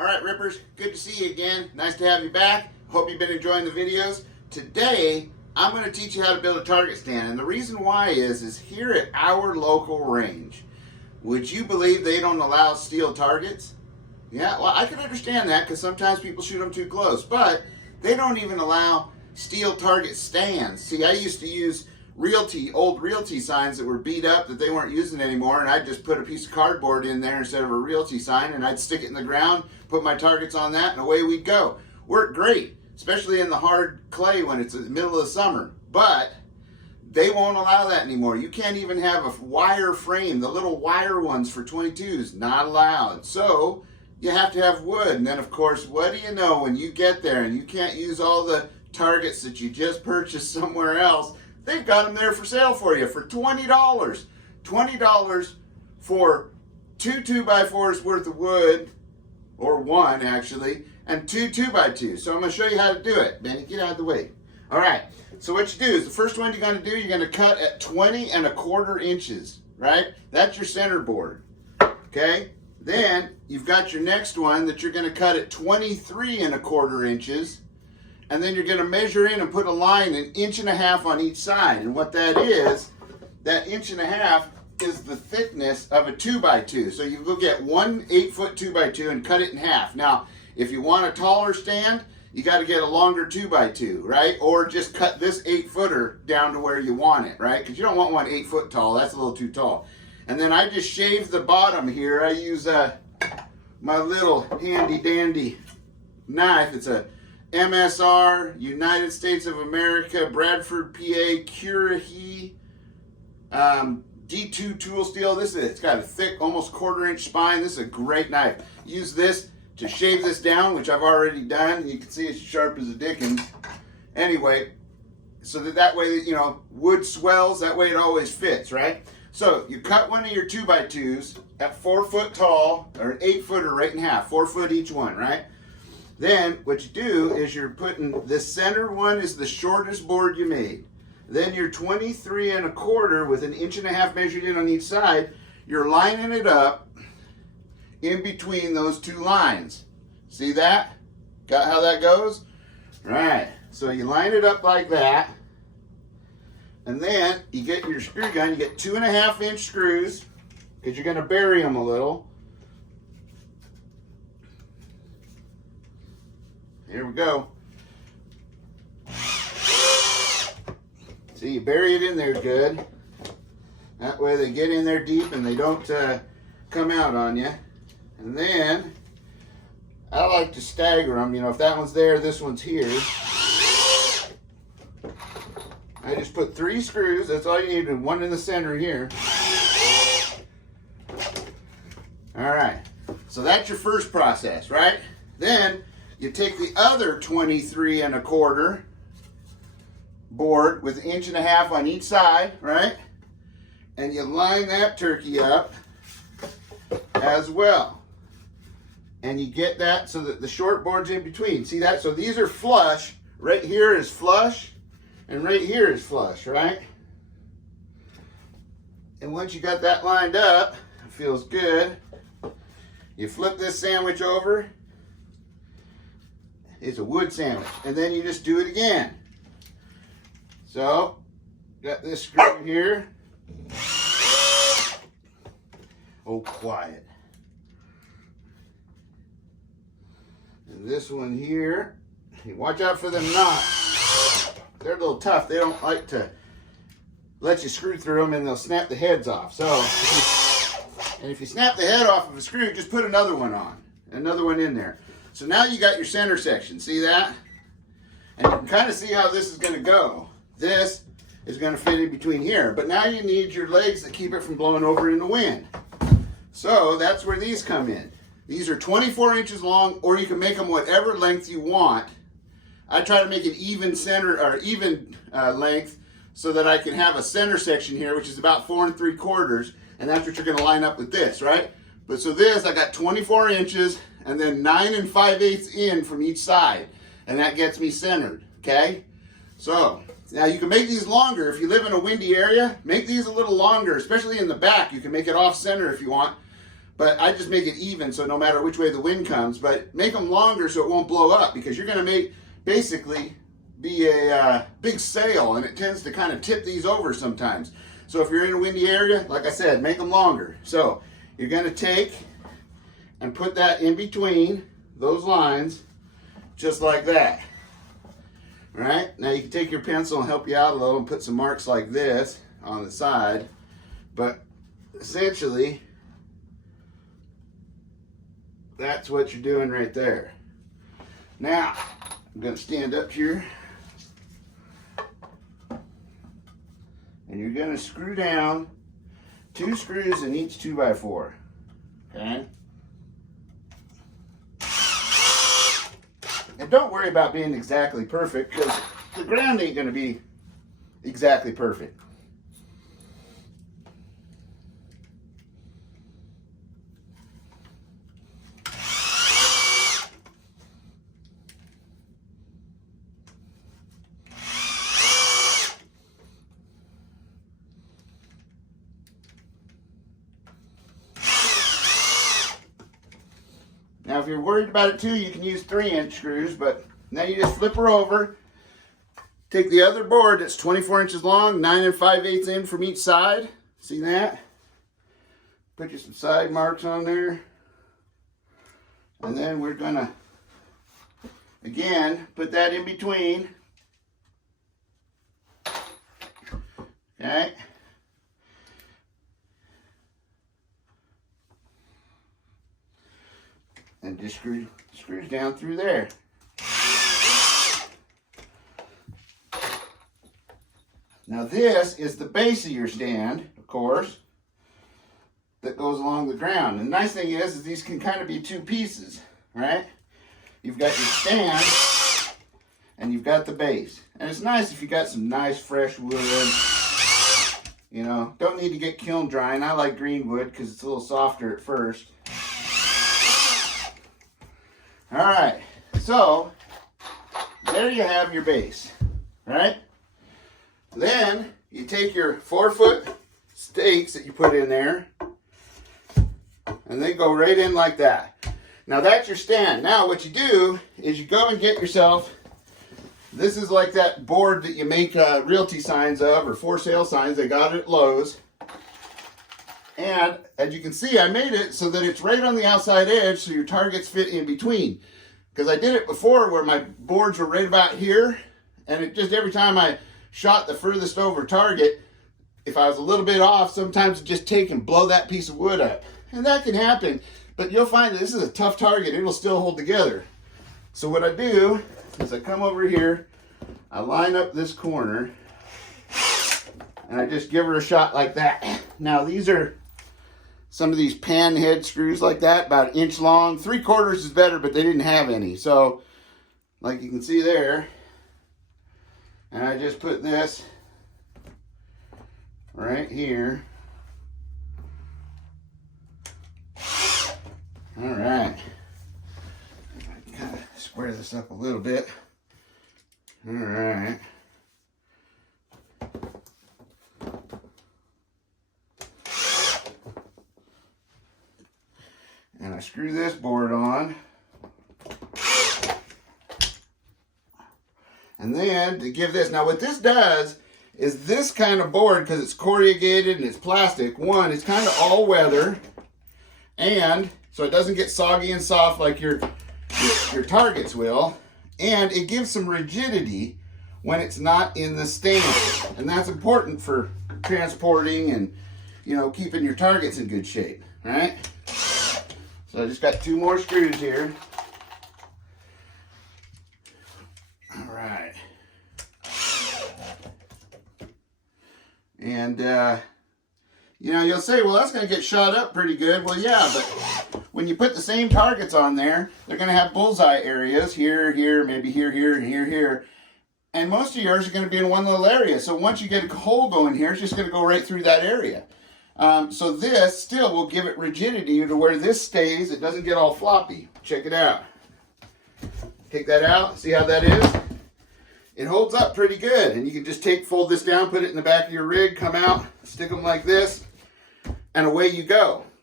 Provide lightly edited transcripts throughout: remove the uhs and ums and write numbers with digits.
All right, Rippers, good to see you again. Nice to have you back. Hope you've been enjoying the videos. Today, I'm going to teach you how to build a target stand. And the reason why is here at our local range, would you believe they don't allow steel targets? Yeah, well, I can understand that because sometimes people shoot them too close. But they don't even allow steel target stands. See, I used to use old realty signs that were beat up that they weren't using anymore, and I'd just put a piece of cardboard in there instead of a realty sign, and I'd stick it in the ground, put my targets on that, and away we'd go. Worked great, especially in the hard clay when it's in the middle of the summer. But they won't allow that anymore. You can't even have a wire frame. The little wire ones for 22s, not allowed. So you have to have wood. And then, of course, what do you know when you get there and you can't use all the targets that you just purchased somewhere else? They've got them there for sale for you for $20. $20 for 2 2x4s worth of wood, or one actually, and 2 2x2s. So I'm going to show you how to do it. Benny, get out of the way. All right, so what you do is the first one you're going to do, you're going to cut at 20 1/4 inches, right? That's your center board, okay? Then you've got your next one that you're going to cut at 23 1/4 inches. And then you're going to measure in and put a line 1.5 inches on each side. And what that is, that 1.5 inches is the thickness of a 2x2. So you go get one 8-foot 2x2 and cut it in half. Now, if you want a taller stand, you got to get a longer 2x2, right? Or just cut this 8-footer down to where you want it, right? Because you don't want one 8 foot tall. That's a little too tall. And then I just shave the bottom here. I use my little handy dandy knife. It's a MSR, United States of America, Bradford, PA, Currahee, D2 tool steel. It's got a thick, almost 1/4 inch spine. This is a great knife. Use this to shave this down, which I've already done. You can see it's sharp as a dickens. Anyway, so that way, you know, wood swells, that way it always fits, right? So you cut one of your 2x2s at 4 foot tall, or an 8-footer right in half, 4 foot each one, right? Then what you do is you're putting the center one is the shortest board you made. Then your 23 1/4 with 1.5 inches measured in on each side, you're lining it up in between those two lines. See that? Got how that goes? Right. So you line it up like that. And then you get your screw gun, you get 2.5 inch screws, because you're going to bury them a little. Here we go. See, you bury it in there good. That way they get in there deep and they don't come out on you. And then I like to stagger them. You know, if that one's there, this one's here. I just put 3 screws. That's all you need, and one in the center here. All right. So that's your first process, right? Then you take the other 23 1/4 board with 1.5 inches on each side, right? And you line that turkey up as well. And you get that so that the short board's in between. See that? So these are flush. Right here is flush, and right here is flush, right? And once you got that lined up, it feels good. You flip this sandwich over. It's a wood sandwich. And then you just do it again. So, got this screw here. Oh, quiet. And this one here. Watch out for them knots. They're a little tough. They don't like to let you screw through them, and they'll snap the heads off. So, if you snap the head off of a screw, just put another one on. Another one in there. So now you got your center section, see that? And you can kind of see how this is going to go. This is going to fit in between here. But now you need your legs that keep it from blowing over in the wind. So that's where these come in. These are 24 inches long, or you can make them whatever length you want. I try to make it even center, or even length, so that I can have a center section here, which is about 4 3/4, and that's what you're going to line up with this, right? But so this, I got 24 inches, and then 9 5/8 in from each side, and that gets me centered, okay? So now you can make these longer. If you live in a windy area, make these a little longer, especially in the back. You can make it off center if you want, but I just make it even so no matter which way the wind comes, but make them longer so it won't blow up, because you're going to basically be a big sail, and it tends to kind of tip these over sometimes. So if you're in a windy area, like I said, make them longer. So you're going to take and put that in between those lines, just like that. All right, now you can take your pencil and help you out a little and put some marks like this on the side, but essentially that's what you're doing right there. Now I'm going to stand up here, and you're going to screw down 2 screws in each 2x4. Okay? And don't worry about being exactly perfect, because the ground ain't going to be exactly perfect. Now, if you're worried about it too, you can use 3-inch screws, but now you just flip her over, take the other board that's 24 inches long, 9 5/8 in from each side. See that? Put you some side marks on there. And then we're gonna, again, put that in between. Okay? And just screws down through there. Now this is the base of your stand, of course, that goes along the ground. And the nice thing is these can kind of be 2 pieces, right? You've got your stand and you've got the base. And it's nice if you got some nice fresh wood. You know, don't need to get kiln drying. I like green wood because it's a little softer at first. All right, so there you have your base, right? Then you take your 4-foot stakes that you put in there, and they go right in like that. Now that's your stand. Now what you do is you go and get yourself, this is like that board that you make realty signs of, or for sale signs. They got it at Lowe's. And as you can see, I made it so that it's right on the outside edge so your targets fit in between. Because I did it before where my boards were right about here, and it just, every time I shot the furthest over target, if I was a little bit off, sometimes it just take and blow that piece of wood up. And that can happen, but you'll find that this is a tough target. It'll still hold together. So what I do is I come over here, I line up this corner, and I just give her a shot like that. Now these are some of these pan head screws like that, about 1 inch long. 3/4 is better, but they didn't have any. So, like you can see there, and I just put this right here. All right. Kind of square this up a little bit. All right. And I screw this board on. And then to give this, now what this does is this kind of board, because it's corrugated and it's plastic, one, it's kind of all weather, and so it doesn't get soggy and soft like your targets will, and it gives some rigidity when it's not in the stand. And that's important for transporting and, you know, keeping your targets in good shape, right? So I just got 2 more screws here. All right. And, you know, you'll say, well, that's going to get shot up pretty good. Well, yeah, but when you put the same targets on there, they're going to have bullseye areas here, here, maybe here, here, and here, here. And most of yours are going to be in one little area. So once you get a hole going here, it's just going to go right through that area. So this still will give it rigidity to where this stays. It doesn't get all floppy. Check it out. Take that out. See how that is? It holds up pretty good. And you can just fold this down, put it in the back of your rig, come out, stick them like this, and away you go.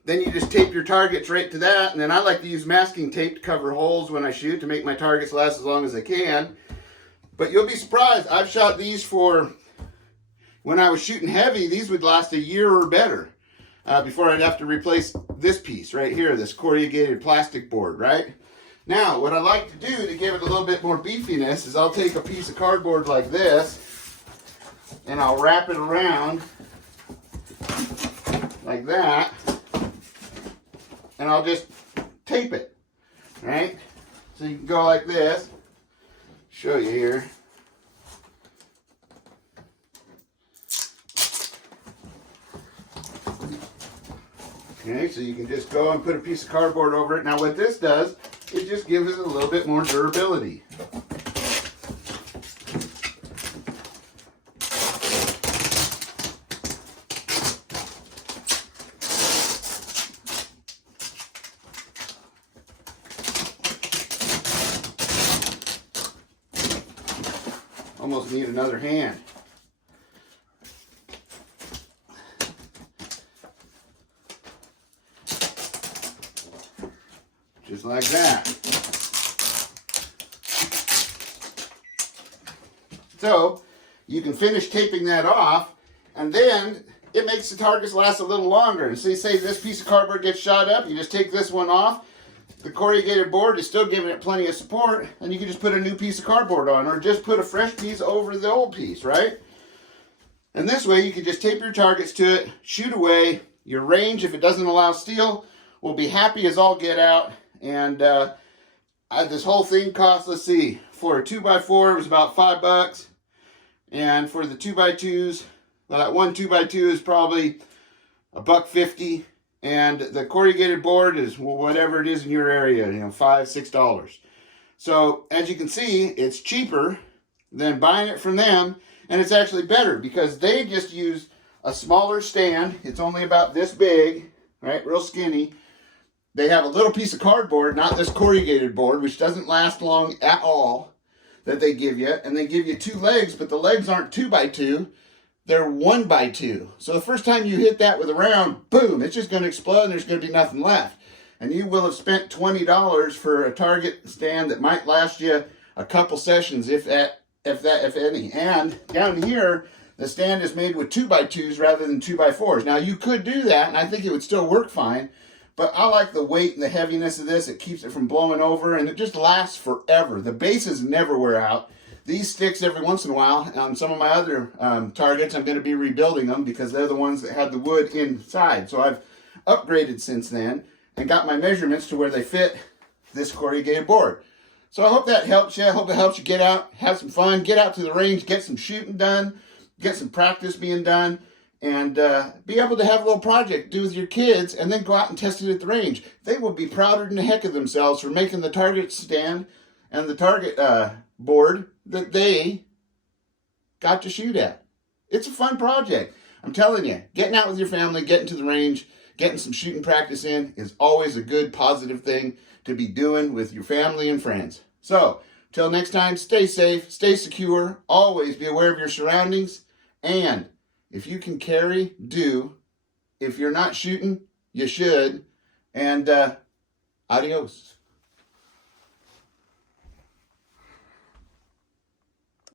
then you just tape your targets right to that. And then I like to use masking tape to cover holes when I shoot to make my targets last as long as I can. But you'll be surprised. I've shot these for, when I was shooting heavy, these would last a year or better before I'd have to replace this piece right here, this corrugated plastic board, right? Now, what I like to do to give it a little bit more beefiness is I'll take a piece of cardboard like this and I'll wrap it around like that, and I'll just tape it, right? So you can go like this. Show you here. Okay, so you can just go and put a piece of cardboard over it. Now what this does, it just gives it a little bit more durability. Almost need another hand. Just like that. So you can finish taping that off, and then it makes the targets last a little longer. And so you say this piece of cardboard gets shot up, you just take this one off. The corrugated board is still giving it plenty of support, and you can just put a new piece of cardboard on, or just put a fresh piece over the old piece, right? And this way you can just tape your targets to it, shoot away. Your range, if it doesn't allow steel, will be happy as all get out. And this whole thing cost, let's see, for a 2x4 it was about $5, and for the 2x2s, well, that one 2x2 is probably $1.50. And the corrugated board is whatever it is in your area, $5, $6. So as you can see, it's cheaper than buying it from them, and it's actually better because they just use a smaller stand. It's only about this big, right? Real skinny. They have a little piece of cardboard, not this corrugated board, which doesn't last long at all, that they give you. And they give you 2 legs, but the legs aren't 2x2. They're 1x2. So the first time you hit that with a round, boom, it's just going to explode and there's going to be nothing left. And you will have spent $20 for a target stand that might last you a couple sessions, if any. And down here, the stand is made with 2x2s rather than 2x4s. Now you could do that, and I think it would still work fine. But I like the weight and the heaviness of this. It keeps it from blowing over, and it just lasts forever. The bases never wear out. These sticks every once in a while. On some of my other targets, I'm going to be rebuilding them because they're the ones that had the wood inside. So I've upgraded since then and got my measurements to where they fit this corrugated board. So I hope that helps you. I hope it helps you get out, have some fun, get out to the range, get some shooting done, get some practice being done, and be able to have a little project to do with your kids and then go out and test it at the range. They will be prouder than the heck of themselves for making the target stand and the target board that they got to shoot at. It's a fun project. I'm telling you, getting out with your family, getting to the range, getting some shooting practice in is always a good, positive thing to be doing with your family and friends. So, till next time, stay safe, stay secure, always be aware of your surroundings, and if you can carry, do. If you're not shooting, you should. And adios.